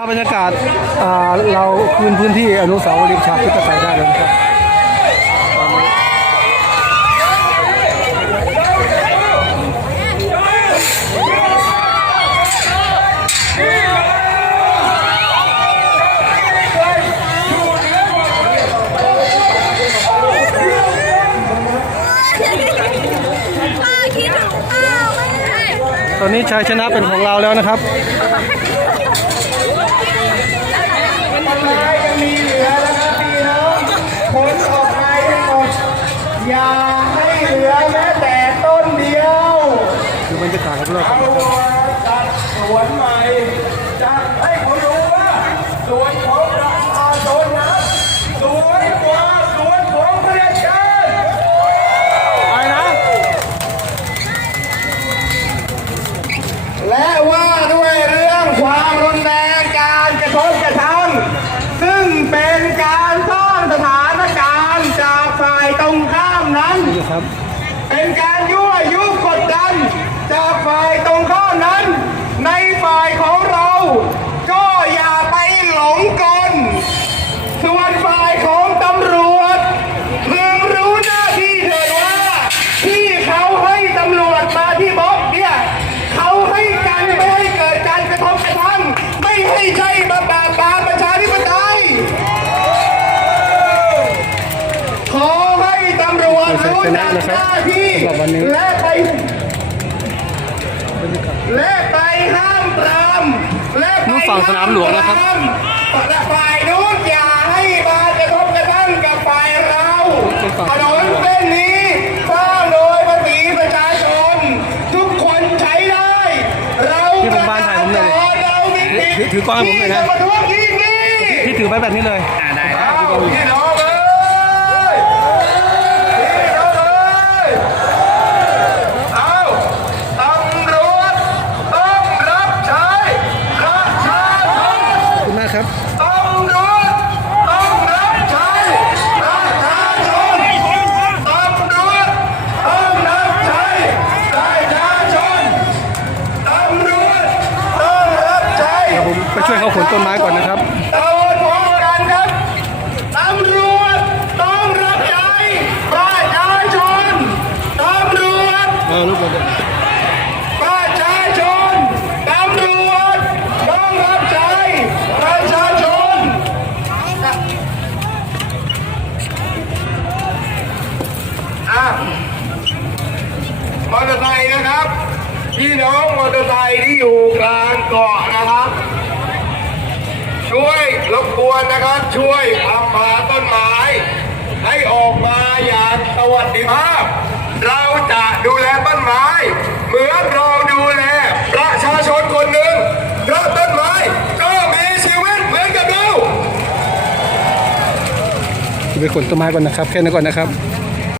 ภาพบรรยากาศาเราคืนพื้นที่อนุสาวรีย์ชาธิปไตยได้แล้วครับตอนนี้ป้าคิดถึงข้าวไม่ได้ตอนนี้ชัยชนะเป็นของเราแล้วนะครับ ยังมีเหลือแล้วครับพี่น้องผลออกไปทั้งหมด อย่าให้เหลือแม้แต่ต้นเดียว คื อบรรยาการอบเอาจัดสวนใหม่จัดให้เขาดูว่าสวนของประชาชนนะสวยกว่าสวนของเผด็จการอะไรนะและว่าด้วยเรื่องความรุนแรงการกระทบกระทั่งซึ่งเป็นการสร้างสถานการณ์จากฝ่ายตรงข้ามนั้น ๆนี่ครับ เป็นการยั่วยุกดดัน จากฝ่ายตรงข้ามนั้น ในฝ่ายของเรา ก็อย่าไปหลงกล ส่วนฝ่ายของตำรวจพึงรู้หน้าที่เถิดว่า ที่เขาให้ตำรวจมาที่บล็อกเนี่ย เขาให้กันไม่ให้เกิดการกระทบกระทั่ง ไม่ให้ใช่มาปราบปรามประชาธิปไตย ขอให้ ตำรวจรู้จักหน้าที่และไปและไปห้ามปรามและไปนู่นฝั่งสนามหลวงนะครับฝ่ายนู้นอย่าให้มากระทบกระทั่งกับฝ่ายเราถนนเส้นนี้สร้างโดยภาษีประชาชน ทุกคนใช้ได้ เราพี่ผมบ้านถ่ายผมหน่อยเรามีสิทธิ์ถือกล้องผมหน่อยนะที่จมาทวงที่นี่พี่ถือไว้แบบนี้เลยเอาพี่น้อง ขาขนต้นไม้ก่อนนะครับตำรวจพร้อมกันครับตำรวจต้องรับใช้ประชาชนตำรวจเออลูกบอลประชาชนตำรวจต้องรับใช้ประชาชนอะมอเตอร์ไซค์นะครับ พี่น้องมอเตอร์ไซค์ที่อยู่กลางเกาะนะครับ ช่วยรบกวนนะครับ ช่วยทำป่าต้นไม้ ให้ออกมาอย่างสวัสดิภาพ เราจะดูแลต้นไม้ เหมือนเราดูแลประชาชนคนหนึ่งเพราะต้นไม้ก็มีชีวิตเหมือนกับเราไปขนต้นไม้ก่อนนะครับ แค่นั้นก่อนนะครับ